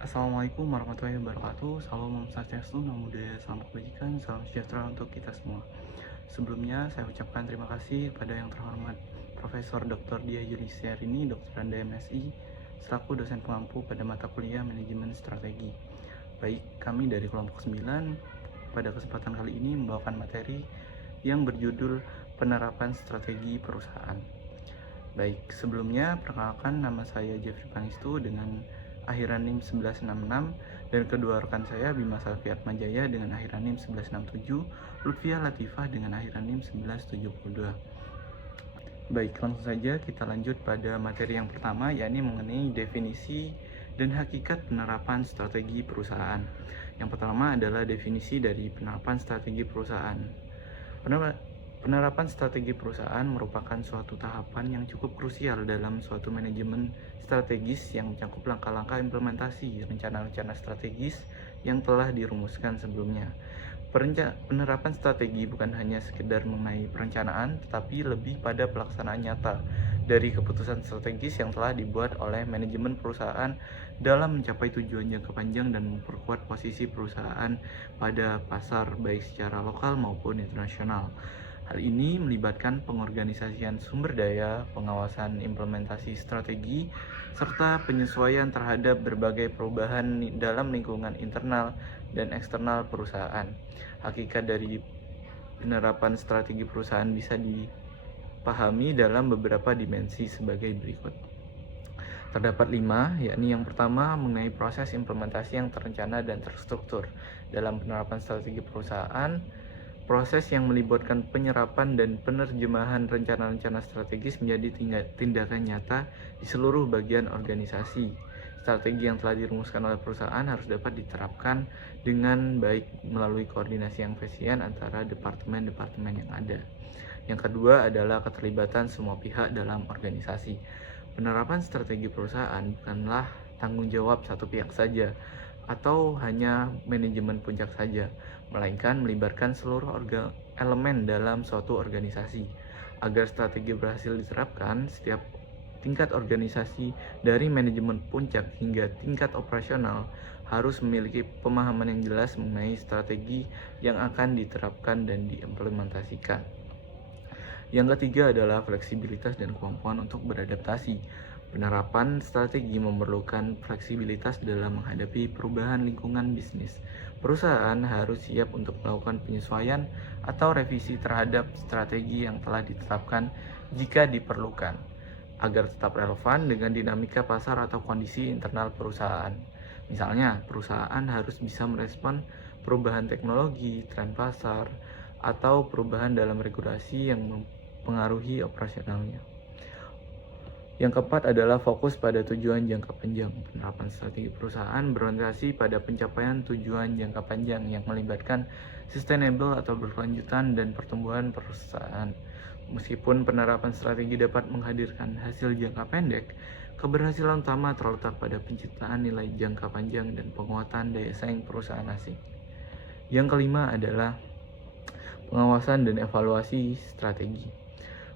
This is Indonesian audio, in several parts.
Assalamualaikum warahmatullahi wabarakatuh. Salam Swastiastu, Namo Buddhaya, salam kebajikan, salam sejahtera untuk kita semua. Sebelumnya saya ucapkan terima kasih kepada yang terhormat Profesor Dr. Dia Yulistiarini, Dr. Anda MSI, selaku dosen pengampu pada mata kuliah Manajemen Strategi. Baik, kami dari kelompok 9 pada kesempatan kali ini membawakan materi yang berjudul Penerapan Strategi Perusahaan. Baik, sebelumnya perkenalkan, nama saya Jeffrey Pangestu dengan akhiran NIM 1166 dan kedua rekan saya Bima Salfiat Majaya dengan akhiran NIM 1167, Lutfia Latifah dengan akhiran NIM 1172. Baik, langsung saja kita lanjut pada materi yang pertama, yakni mengenai definisi dan hakikat penerapan strategi perusahaan. Yang pertama adalah definisi dari penerapan strategi perusahaan. Penerapan strategi perusahaan merupakan suatu tahapan yang cukup krusial dalam suatu manajemen strategis yang mencakup langkah-langkah implementasi rencana-rencana strategis yang telah dirumuskan sebelumnya. Penerapan strategi bukan hanya sekedar mengenai perencanaan, tetapi lebih pada pelaksanaan nyata dari keputusan strategis yang telah dibuat oleh manajemen perusahaan dalam mencapai tujuan jangka panjang dan memperkuat posisi perusahaan pada pasar baik secara lokal maupun internasional. Hal ini melibatkan pengorganisasian sumber daya, pengawasan implementasi strategi, serta penyesuaian terhadap berbagai perubahan dalam lingkungan internal dan eksternal perusahaan. Hakikat dari penerapan strategi perusahaan bisa dipahami dalam beberapa dimensi sebagai berikut. Terdapat 5, yakni yang pertama mengenai proses implementasi yang terencana dan terstruktur. Dalam penerapan strategi perusahaan, proses yang melibatkan penyerapan dan penerjemahan rencana-rencana strategis menjadi tindakan nyata di seluruh bagian organisasi. Strategi yang telah dirumuskan oleh perusahaan harus dapat diterapkan dengan baik melalui koordinasi yang efisien antara departemen-departemen yang ada. Yang kedua adalah keterlibatan semua pihak dalam organisasi. Penerapan strategi perusahaan bukanlah tanggung jawab satu pihak saja atau hanya manajemen puncak saja, melainkan melibatkan seluruh elemen dalam suatu organisasi. Agar strategi berhasil diterapkan, setiap tingkat organisasi dari manajemen puncak hingga tingkat operasional harus memiliki pemahaman yang jelas mengenai strategi yang akan diterapkan dan diimplementasikan. Yang ketiga adalah fleksibilitas dan kemampuan untuk beradaptasi. Penerapan strategi memerlukan fleksibilitas dalam menghadapi perubahan lingkungan bisnis. Perusahaan harus siap untuk melakukan penyesuaian atau revisi terhadap strategi yang telah ditetapkan jika diperlukan, agar tetap relevan dengan dinamika pasar atau kondisi internal perusahaan. Misalnya, perusahaan harus bisa merespon perubahan teknologi, tren pasar, atau perubahan dalam regulasi yang mempengaruhi operasionalnya. Yang keempat adalah fokus pada tujuan jangka panjang. Penerapan strategi perusahaan berorientasi pada pencapaian tujuan jangka panjang yang melibatkan sustainable atau berkelanjutan dan pertumbuhan perusahaan. Meskipun penerapan strategi dapat menghadirkan hasil jangka pendek, keberhasilan utama terletak pada penciptaan nilai jangka panjang dan penguatan daya saing perusahaan asing. Yang kelima adalah pengawasan dan evaluasi strategi.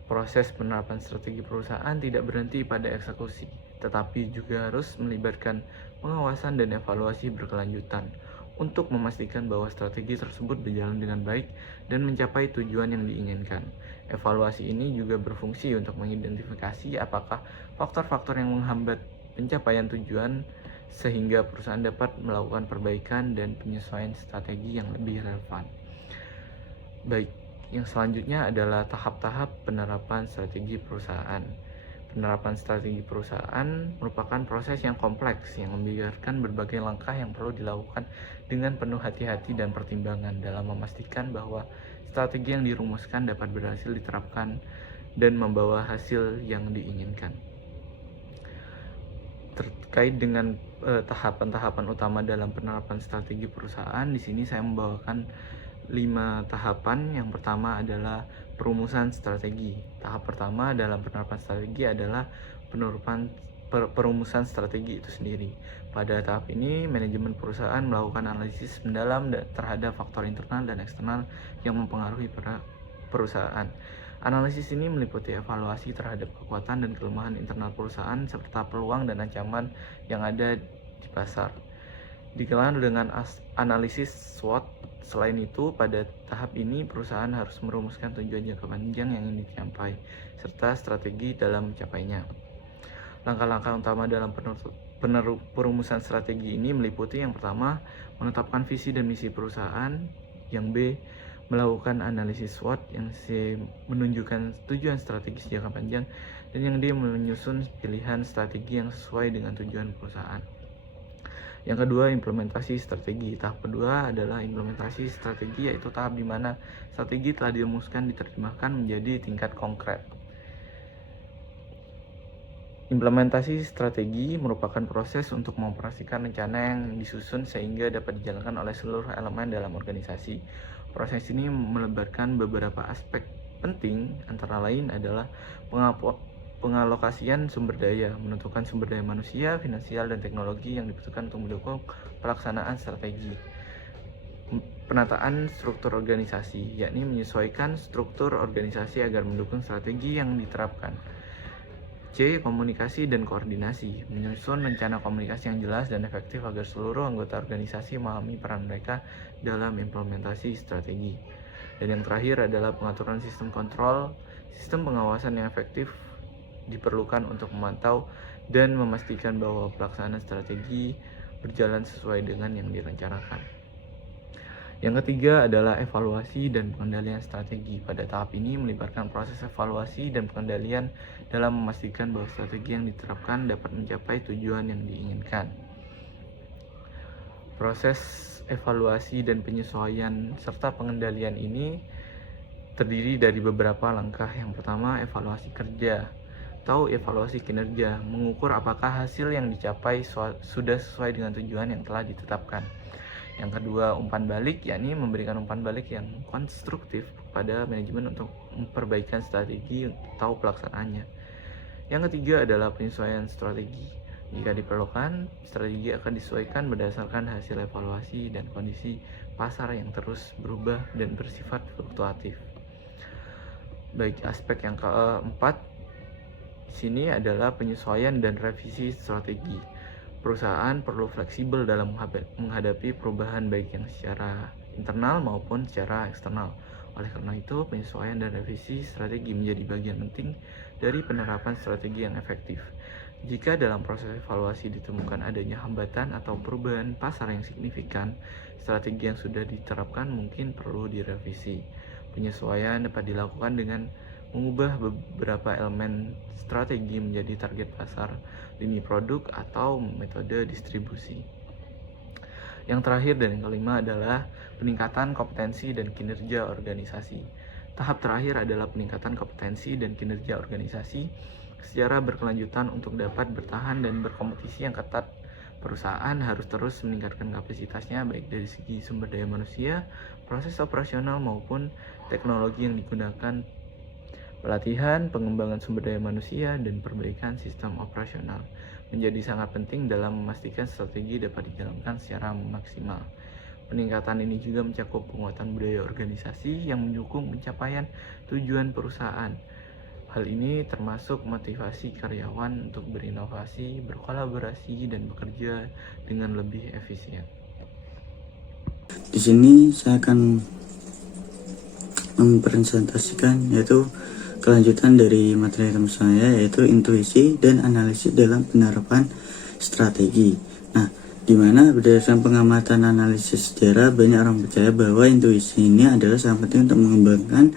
Proses penerapan strategi perusahaan tidak berhenti pada eksekusi, tetapi juga harus melibatkan pengawasan dan evaluasi berkelanjutan untuk memastikan bahwa strategi tersebut berjalan dengan baik dan mencapai tujuan yang diinginkan. Evaluasi ini juga berfungsi untuk mengidentifikasi apakah faktor-faktor yang menghambat pencapaian tujuan sehingga perusahaan dapat melakukan perbaikan dan penyesuaian strategi yang lebih relevan. Baik, yang selanjutnya adalah tahap-tahap penerapan strategi perusahaan. Penerapan strategi perusahaan merupakan proses yang kompleks yang membiarkan berbagai langkah yang perlu dilakukan dengan penuh hati-hati dan pertimbangan dalam memastikan bahwa strategi yang dirumuskan dapat berhasil diterapkan dan membawa hasil yang diinginkan. Terkait dengan tahapan-tahapan utama dalam penerapan strategi perusahaan, di sini saya membawakan 5 tahapan. Yang pertama adalah perumusan strategi. Tahap pertama dalam penerapan strategi adalah perumusan strategi itu sendiri. Pada tahap ini, manajemen perusahaan melakukan analisis mendalam terhadap faktor internal dan eksternal yang mempengaruhi perusahaan. Analisis ini meliputi evaluasi terhadap kekuatan dan kelemahan internal perusahaan serta peluang dan ancaman yang ada di pasar. dikenal dengan analisis SWOT. Selain itu, pada tahap ini perusahaan harus merumuskan tujuan jangka panjang yang ingin dicapai, serta strategi dalam mencapainya. Langkah-langkah utama dalam perumusan strategi ini meliputi yang pertama, menetapkan visi dan misi perusahaan, yang B, melakukan analisis SWOT, yang C, menunjukkan tujuan strategis jangka panjang, dan yang D, menyusun pilihan strategi yang sesuai dengan tujuan perusahaan. Yang kedua, implementasi strategi. Tahap kedua adalah implementasi strategi, yaitu tahap di mana strategi telah dirumuskan diterjemahkan menjadi tingkat konkret. Implementasi strategi merupakan proses untuk mengoperasikan rencana yang disusun sehingga dapat dijalankan oleh seluruh elemen dalam organisasi. Proses ini melibatkan beberapa aspek penting, antara lain adalah pengalokasian sumber daya, menentukan sumber daya manusia, finansial, dan teknologi yang dibutuhkan untuk mendukung pelaksanaan strategi. Penataan struktur organisasi, yakni menyesuaikan struktur organisasi agar mendukung strategi yang diterapkan. C. Komunikasi dan koordinasi, menyusun rencana komunikasi yang jelas dan efektif agar seluruh anggota organisasi memahami peran mereka dalam implementasi strategi. Dan yang terakhir adalah pengaturan sistem kontrol. Sistem pengawasan yang efektif diperlukan untuk memantau dan memastikan bahwa pelaksanaan strategi berjalan sesuai dengan yang direncanakan. Yang ketiga adalah evaluasi dan pengendalian strategi. Pada tahap ini melibatkan proses evaluasi dan pengendalian dalam memastikan bahwa strategi yang diterapkan dapat mencapai tujuan yang diinginkan. Proses evaluasi dan penyesuaian serta pengendalian ini terdiri dari beberapa langkah. Yang pertama, evaluasi kerja atau evaluasi kinerja, mengukur apakah hasil yang dicapai sudah sesuai dengan tujuan yang telah ditetapkan. Yang kedua, umpan balik, yakni memberikan umpan balik yang konstruktif kepada manajemen untuk memperbaikan strategi atau pelaksanaannya. Yang ketiga adalah penyesuaian strategi. Jika diperlukan, strategi akan disesuaikan berdasarkan hasil evaluasi dan kondisi pasar yang terus berubah dan bersifat fluktuatif. Baik, aspek yang keempat sini adalah penyesuaian dan revisi strategi. Perusahaan perlu fleksibel dalam menghadapi perubahan baik yang secara internal maupun secara eksternal. Oleh karena itu, penyesuaian dan revisi strategi menjadi bagian penting dari penerapan strategi yang efektif. Jika dalam proses evaluasi ditemukan adanya hambatan atau perubahan pasar yang signifikan, strategi yang sudah diterapkan mungkin perlu direvisi. Penyesuaian dapat dilakukan dengan mengubah beberapa elemen strategi menjadi target pasar, lini produk, atau metode distribusi. Yang terakhir dan yang kelima adalah peningkatan kompetensi dan kinerja organisasi. Tahap terakhir adalah peningkatan kompetensi dan kinerja organisasi secara berkelanjutan untuk dapat bertahan dan berkompetisi yang ketat. Perusahaan harus terus meningkatkan kapasitasnya baik dari segi sumber daya manusia, proses operasional maupun teknologi yang digunakan. Pelatihan, pengembangan sumber daya manusia, dan perbaikan sistem operasional menjadi sangat penting dalam memastikan strategi dapat dijalankan secara maksimal. Peningkatan ini juga mencakup penguatan budaya organisasi yang mendukung pencapaian tujuan perusahaan. Hal ini termasuk motivasi karyawan untuk berinovasi, berkolaborasi, dan bekerja dengan lebih efisien. Di sini saya akan mempresentasikan yaitu kelanjutan dari materi teman saya, yaitu intuisi dan analisis dalam penerapan strategi. Nah, di mana berdasarkan pengamatan analisis sejarah, banyak orang percaya bahwa intuisi ini adalah sangat penting untuk mengembangkan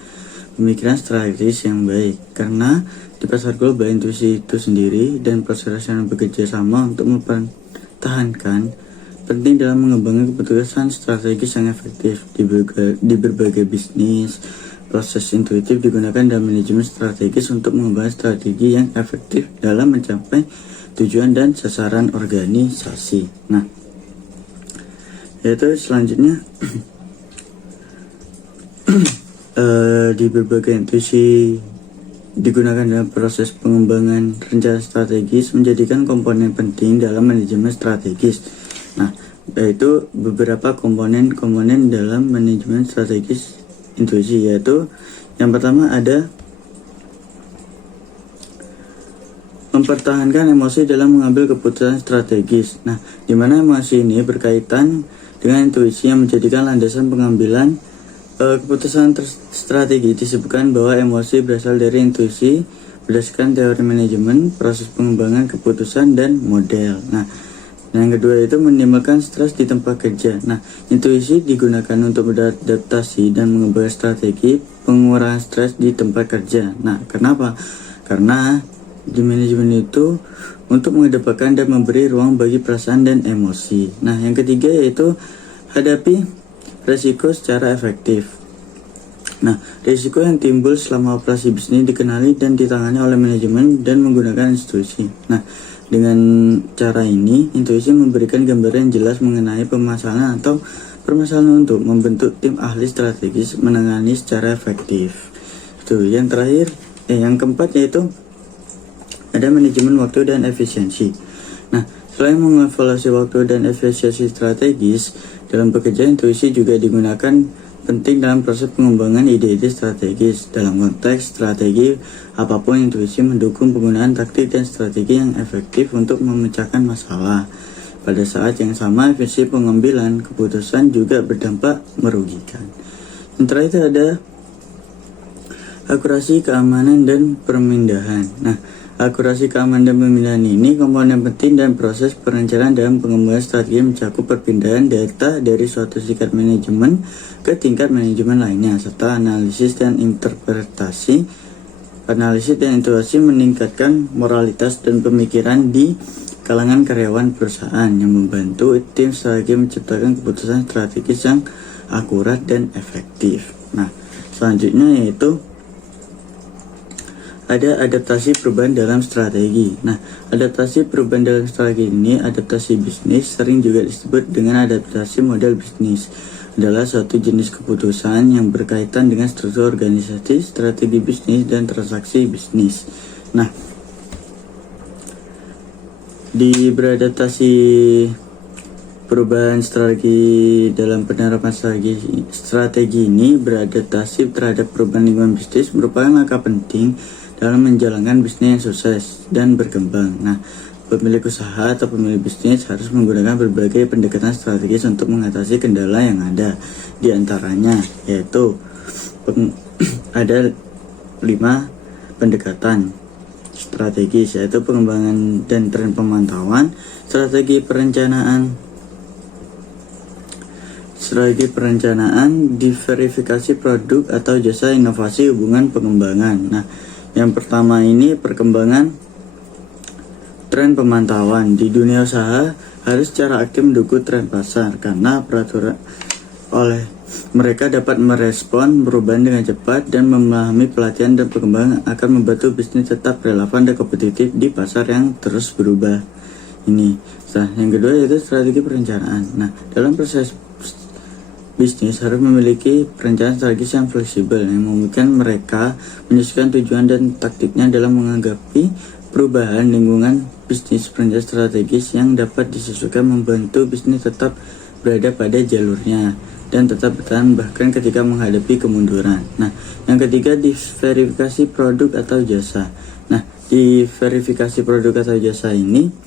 pemikiran strategis yang baik. Karena di pasar global, intuisi itu sendiri dan proses rasional bekerja sama untuk mempertahankan penting dalam mengembangkan keputusan strategis yang efektif di berbagai bisnis. Proses intuitif digunakan dalam manajemen strategis untuk mengembangkan strategi yang efektif dalam mencapai tujuan dan sasaran organisasi. Nah, yaitu selanjutnya di berbagai intuisi digunakan dalam proses pengembangan rencana strategis menjadikan komponen penting dalam manajemen strategis. Nah, yaitu beberapa komponen dalam manajemen strategis intuisi, yaitu yang pertama ada mempertahankan emosi dalam mengambil keputusan strategis. Nah, di mana emosi ini berkaitan dengan intuisi yang menjadikan landasan pengambilan keputusan strategi. Disebutkan bahwa emosi berasal dari intuisi berdasarkan teori manajemen, proses pengembangan keputusan, dan model. Nah, yang kedua itu menimbulkan stres di tempat kerja. Nah, intuisi digunakan untuk beradaptasi dan mengembangkan strategi pengurangan stres di tempat kerja. Nah, kenapa? Karena di manajemen itu untuk mengedepankan dan memberi ruang bagi perasaan dan emosi. Nah, yang ketiga yaitu hadapi resiko secara efektif. Nah, risiko yang timbul selama operasi bisnis dikenali dan ditangani oleh manajemen dan menggunakan institusi. Nah, dengan cara ini, intuisi memberikan gambaran yang jelas mengenai permasalahan atau permasalahan untuk membentuk tim ahli strategis menangani secara efektif. Itu yang terakhir, yang keempat yaitu ada manajemen waktu dan efisiensi. Nah, selain mengevaluasi waktu dan efisiensi strategis dalam pekerjaan, intuisi juga digunakan penting dalam proses pengembangan ide-ide strategis. Dalam konteks strategi apapun, intuisi mendukung penggunaan taktik dan strategi yang efektif untuk memecahkan masalah. Pada saat yang sama, efisiensi pengambilan keputusan juga berdampak merugikan. Yang terakhir ada akurasi, keamanan, dan pemindahan. Nah, akurasi, keamanan, dan pemindahan ini komponen penting dan proses perencanaan dalam pengembangan strategi mencakup perpindahan data dari suatu tingkat manajemen ke tingkat manajemen lainnya, serta analisis dan interpretasi. Analisis dan intuisi meningkatkan moralitas dan pemikiran di kalangan karyawan perusahaan yang membantu tim strategi menciptakan keputusan strategis yang akurat dan efektif. Nah, selanjutnya yaitu ada adaptasi perubahan dalam strategi. Nah, adaptasi perubahan dalam strategi ini, adaptasi bisnis, sering juga disebut dengan adaptasi model bisnis, adalah suatu jenis keputusan yang berkaitan dengan struktur organisasi, strategi bisnis, dan transaksi bisnis. Nah, di beradaptasi perubahan strategi dalam penerapan strategi ini, beradaptasi terhadap perubahan lingkungan bisnis merupakan langkah penting dalam menjalankan bisnis yang sukses dan berkembang. Nah, pemilik usaha atau pemilik bisnis harus menggunakan berbagai pendekatan strategis untuk mengatasi kendala yang ada. Di antaranya yaitu ada 5 pendekatan strategis, yaitu pengembangan dan tren pemantauan, strategi perencanaan, diverifikasi produk atau jasa, inovasi, hubungan pengembangan. Nah, yang pertama ini perkembangan tren pemantauan. Di dunia usaha harus secara aktif mendukung tren pasar karena peraturan oleh mereka dapat merespon perubahan dengan cepat dan memahami pelatihan dan pengembangan akan membantu bisnis tetap relevan dan kompetitif di pasar yang terus berubah. Ini. Nah, yang kedua yaitu strategi perencanaan. Nah, dalam proses bisnis harus memiliki perencanaan strategis yang fleksibel yang memungkinkan mereka menyesuaikan tujuan dan taktiknya dalam menghadapi perubahan lingkungan bisnis. Perencanaan strategis yang dapat disesuaikan membantu bisnis tetap berada pada jalurnya dan tetap bertahan bahkan ketika menghadapi kemunduran. Nah, yang ketiga diverifikasi produk atau jasa. Nah, di verifikasi produk atau jasa ini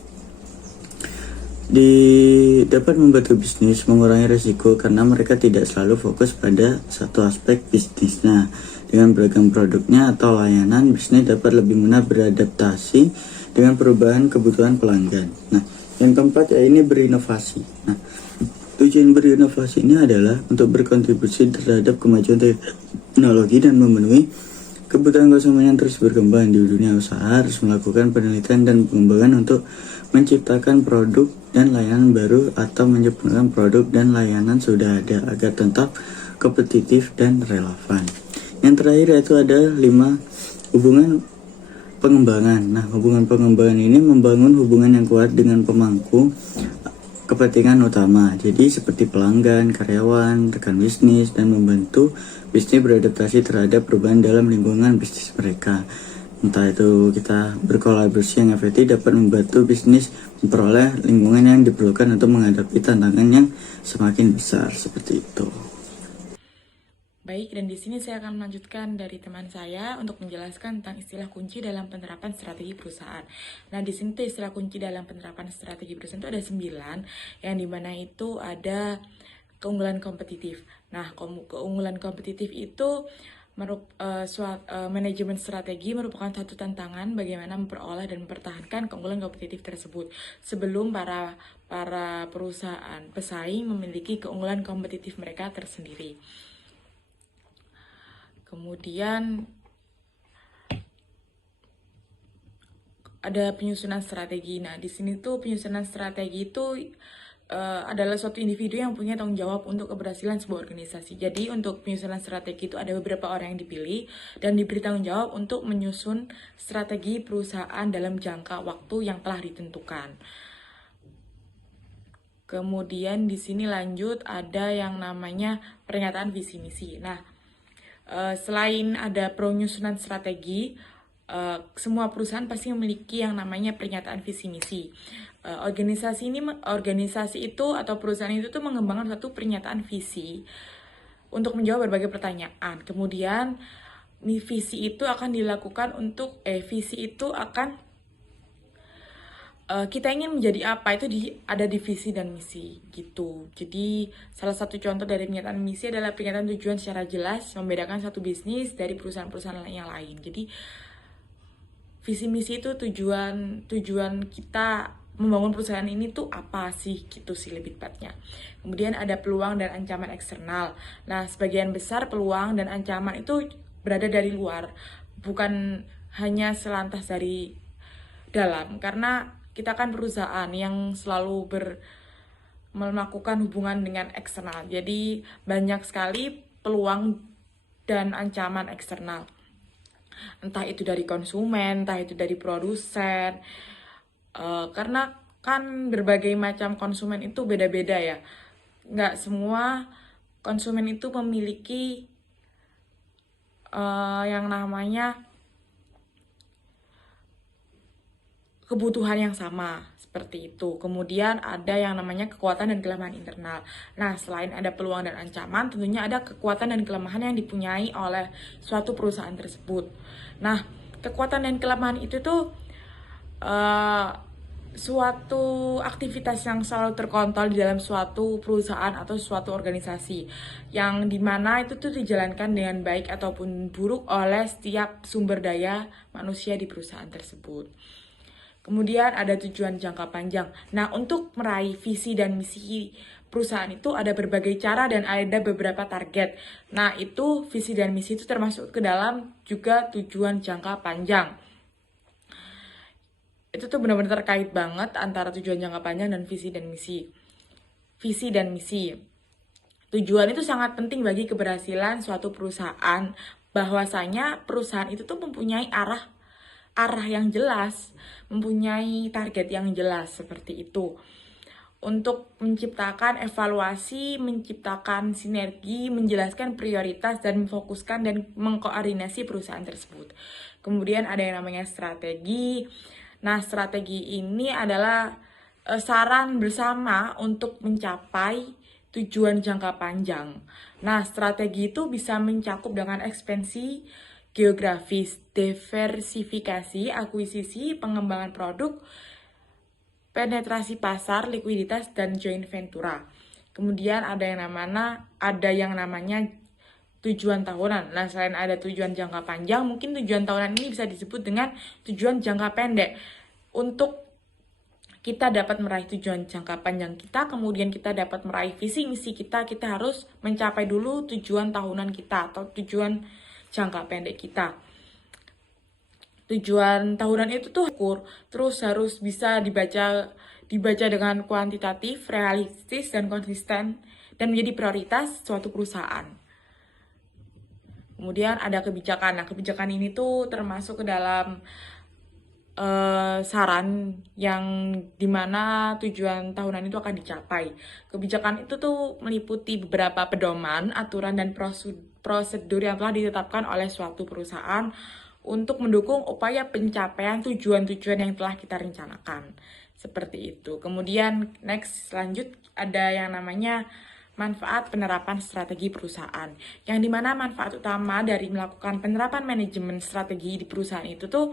dapat membantu bisnis mengurangi risiko karena mereka tidak selalu fokus pada satu aspek bisnisnya. Dengan beragam produknya atau layanan, bisnis dapat lebih mudah beradaptasi dengan perubahan kebutuhan pelanggan. Nah, yang keempat ya ini berinovasi. Nah, tujuan berinovasi ini adalah untuk berkontribusi terhadap kemajuan teknologi dan memenuhi kebutuhan konsumen yang terus berkembang. Di dunia usaha harus melakukan penelitian dan pengembangan untuk menciptakan produk dan layanan baru atau menyempurnakan produk dan layanan sudah ada agar tetap kompetitif dan relevan. Yang terakhir yaitu ada 5 hubungan pengembangan. Nah, hubungan pengembangan ini membangun hubungan yang kuat dengan pemangku kepentingan utama. Jadi seperti pelanggan, karyawan, rekan bisnis, dan membantu bisnis beradaptasi terhadap perubahan dalam lingkungan bisnis mereka. Entah itu kita berkolaborasi yang efektif dapat membantu bisnis memperoleh lingkungan yang diperlukan untuk menghadapi tantangan yang semakin besar seperti itu. Baik, dan di sini saya akan melanjutkan dari teman saya untuk menjelaskan tentang istilah kunci dalam penerapan strategi perusahaan. Nah, di sini tuh istilah kunci dalam penerapan strategi perusahaan itu ada 9, yang dimana itu ada keunggulan kompetitif. Nah, keunggulan kompetitif itu manajemen strategi merupakan satu tantangan bagaimana memperoleh dan mempertahankan keunggulan kompetitif tersebut sebelum para perusahaan pesaing memiliki keunggulan kompetitif mereka tersendiri. Kemudian ada penyusunan strategi. Nah, di sini tuh penyusunan strategi itu adalah suatu individu yang punya tanggung jawab untuk keberhasilan sebuah organisasi. Jadi, untuk penyusunan strategi itu ada beberapa orang yang dipilih dan diberi tanggung jawab untuk menyusun strategi perusahaan dalam jangka waktu yang telah ditentukan. Kemudian di sini lanjut ada yang namanya pernyataan visi misi. Nah, selain ada penyusunan strategi, semua perusahaan pasti memiliki yang namanya pernyataan visi misi. Organisasi itu atau perusahaan itu tuh mengembangkan satu pernyataan visi untuk menjawab berbagai pertanyaan. Kemudian visi itu akan dilakukan untuk visi itu akan kita ingin menjadi apa itu ada di visi dan misi gitu. Jadi salah satu contoh dari pernyataan misi adalah pernyataan tujuan secara jelas membedakan satu bisnis dari perusahaan-perusahaan yang lain. Jadi visi misi itu tujuan kita membangun perusahaan ini tuh apa sih gitu sih lebih tepatnya. Kemudian ada peluang dan ancaman eksternal. Nah, sebagian besar peluang dan ancaman itu berada dari luar, bukan hanya selantas dari dalam, karena kita kan perusahaan yang selalu melakukan hubungan dengan eksternal. Jadi banyak sekali peluang dan ancaman eksternal. Entah itu dari konsumen, entah itu dari produsen. Karena kan berbagai macam konsumen itu beda-beda ya. Nggak semua konsumen itu memiliki yang namanya kebutuhan yang sama, seperti itu. Kemudian ada yang namanya kekuatan dan kelemahan internal. Nah, selain ada peluang dan ancaman, tentunya ada kekuatan dan kelemahan yang dipunyai oleh suatu perusahaan tersebut. Nah, kekuatan dan kelemahan itu tuh suatu aktivitas yang selalu terkontrol di dalam suatu perusahaan atau suatu organisasi, yang dimana itu tuh dijalankan dengan baik ataupun buruk oleh setiap sumber daya manusia di perusahaan tersebut. Kemudian ada tujuan jangka panjang. Nah, untuk meraih visi dan misi perusahaan itu ada berbagai cara dan ada beberapa target. Nah, itu visi dan misi itu termasuk ke dalam juga tujuan jangka panjang. Itu tuh benar-benar terkait banget antara tujuan jangka panjang dan visi dan misi. Visi dan misi. Tujuan itu sangat penting bagi keberhasilan suatu perusahaan. Bahwasanya perusahaan itu tuh mempunyai arah yang jelas, mempunyai target yang jelas, seperti itu. Untuk menciptakan evaluasi, menciptakan sinergi, menjelaskan prioritas, dan memfokuskan dan mengkoordinasi perusahaan tersebut. Kemudian ada yang namanya strategi. Nah, strategi ini adalah saran bersama untuk mencapai tujuan jangka panjang. Nah, strategi itu bisa mencakup dengan ekspansi geografis, diversifikasi, akuisisi, pengembangan produk, penetrasi pasar, likuiditas, dan joint ventura. Kemudian ada yang namanya tujuan tahunan. Nah, selain ada tujuan jangka panjang, mungkin tujuan tahunan ini bisa disebut dengan tujuan jangka pendek. Untuk kita dapat meraih tujuan jangka panjang kita, kemudian kita dapat meraih visi misi kita harus mencapai dulu tujuan tahunan kita atau tujuan jangka pendek kita. Tujuan tahunan itu tuh ukur, terus harus bisa dibaca dengan kuantitatif, realistis, dan konsisten, dan menjadi prioritas suatu perusahaan. Kemudian ada kebijakan. Nah, kebijakan ini tuh termasuk ke dalam saran yang dimana tujuan tahunan itu akan dicapai. Kebijakan itu tuh meliputi beberapa pedoman, aturan, dan prosedur yang telah ditetapkan oleh suatu perusahaan untuk mendukung upaya pencapaian tujuan-tujuan yang telah kita rencanakan. Seperti itu. Kemudian lanjut ada yang namanya manfaat penerapan strategi perusahaan. Yang dimana manfaat utama dari melakukan penerapan manajemen strategi di perusahaan itu tuh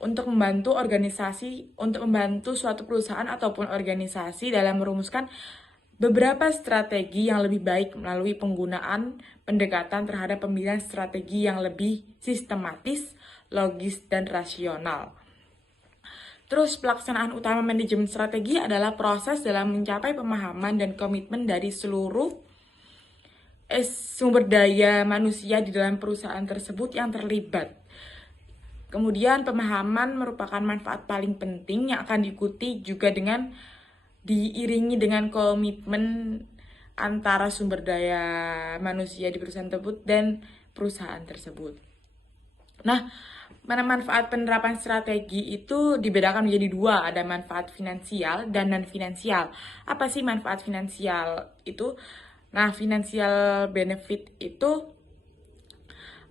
untuk membantu suatu perusahaan ataupun organisasi dalam merumuskan beberapa strategi yang lebih baik melalui penggunaan pendekatan terhadap pemilihan strategi yang lebih sistematis, logis, dan rasional. Terus pelaksanaan utama manajemen strategi adalah proses dalam mencapai pemahaman dan komitmen dari seluruh sumber daya manusia di dalam perusahaan tersebut yang terlibat. Kemudian pemahaman merupakan manfaat paling penting yang akan diikuti juga diiringi dengan komitmen antara sumber daya manusia di perusahaan tersebut dan perusahaan tersebut. Nah, manfaat penerapan strategi itu dibedakan menjadi dua, ada manfaat finansial dan non-finansial. Apa sih manfaat finansial itu? Nah, financial benefit itu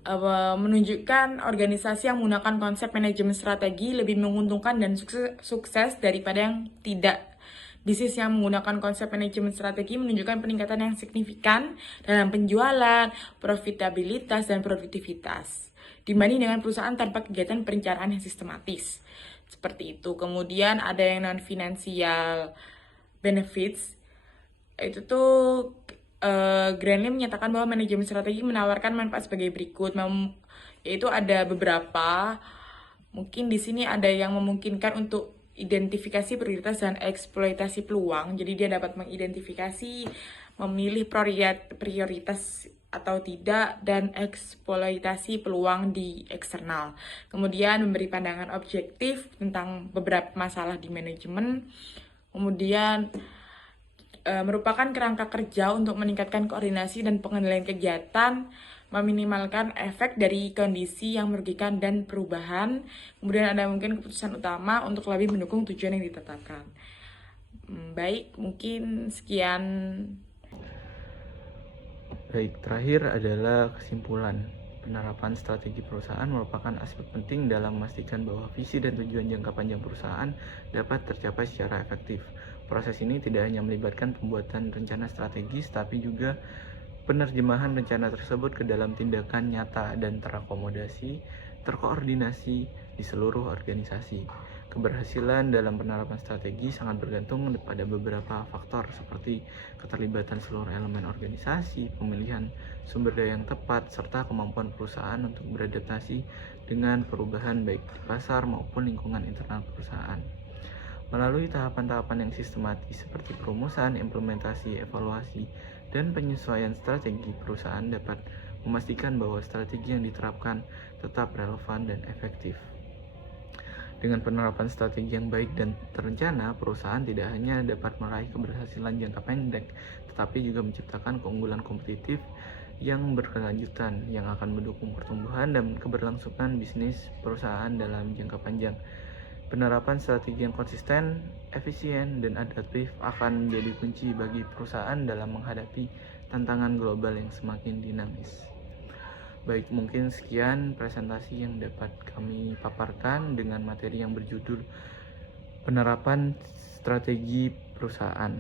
menunjukkan organisasi yang menggunakan konsep manajemen strategi lebih menguntungkan dan sukses daripada yang tidak. Bisnis yang menggunakan konsep manajemen strategi menunjukkan peningkatan yang signifikan dalam penjualan, profitabilitas, dan produktivitas dibanding dengan perusahaan tanpa kegiatan perencanaan yang sistematis. Seperti itu. Kemudian ada yang non-financial benefits. Itu tuh Granley menyatakan bahwa manajemen strategi menawarkan manfaat sebagai berikut, yaitu ada beberapa. Mungkin di sini ada yang memungkinkan untuk identifikasi prioritas dan eksploitasi peluang. Jadi dia dapat mengidentifikasi, memilih prioritas atau tidak, dan eksploitasi peluang di eksternal. Kemudian memberi pandangan objektif tentang beberapa masalah di manajemen. Kemudian merupakan kerangka kerja untuk meningkatkan koordinasi dan pengendalian kegiatan, meminimalkan efek dari kondisi yang merugikan dan perubahan. Kemudian ada mungkin keputusan utama untuk lebih mendukung tujuan yang ditetapkan. Baik, mungkin sekian. Baik, terakhir adalah kesimpulan. Penerapan strategi perusahaan merupakan aspek penting dalam memastikan bahwa visi dan tujuan jangka panjang perusahaan dapat tercapai secara efektif. Proses ini tidak hanya melibatkan pembuatan rencana strategis, tapi juga penerjemahan rencana tersebut ke dalam tindakan nyata dan terkoordinasi di seluruh organisasi. Keberhasilan dalam penerapan strategi sangat bergantung pada beberapa faktor seperti keterlibatan seluruh elemen organisasi, pemilihan sumber daya yang tepat, serta kemampuan perusahaan untuk beradaptasi dengan perubahan baik di pasar maupun lingkungan internal perusahaan. Melalui tahapan-tahapan yang sistematis seperti perumusan, implementasi, evaluasi, dan penyesuaian strategi, perusahaan dapat memastikan bahwa strategi yang diterapkan tetap relevan dan efektif. Dengan penerapan strategi yang baik dan terencana, perusahaan tidak hanya dapat meraih keberhasilan jangka pendek, tetapi juga menciptakan keunggulan kompetitif yang berkelanjutan yang akan mendukung pertumbuhan dan keberlangsungan bisnis perusahaan dalam jangka panjang. Penerapan strategi yang konsisten, efisien, dan adaptif akan menjadi kunci bagi perusahaan dalam menghadapi tantangan global yang semakin dinamis. Baik, mungkin sekian presentasi yang dapat kami paparkan dengan materi yang berjudul penerapan strategi perusahaan.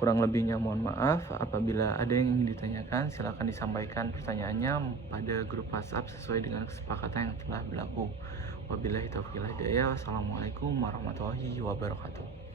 Kurang lebihnya mohon maaf. Apabila ada yang ingin ditanyakan, silakan disampaikan pertanyaannya pada grup WhatsApp sesuai dengan kesepakatan yang telah berlaku. Wabillahi taufiq wal hidayah. Wassalamualaikum warahmatullahi wabarakatuh.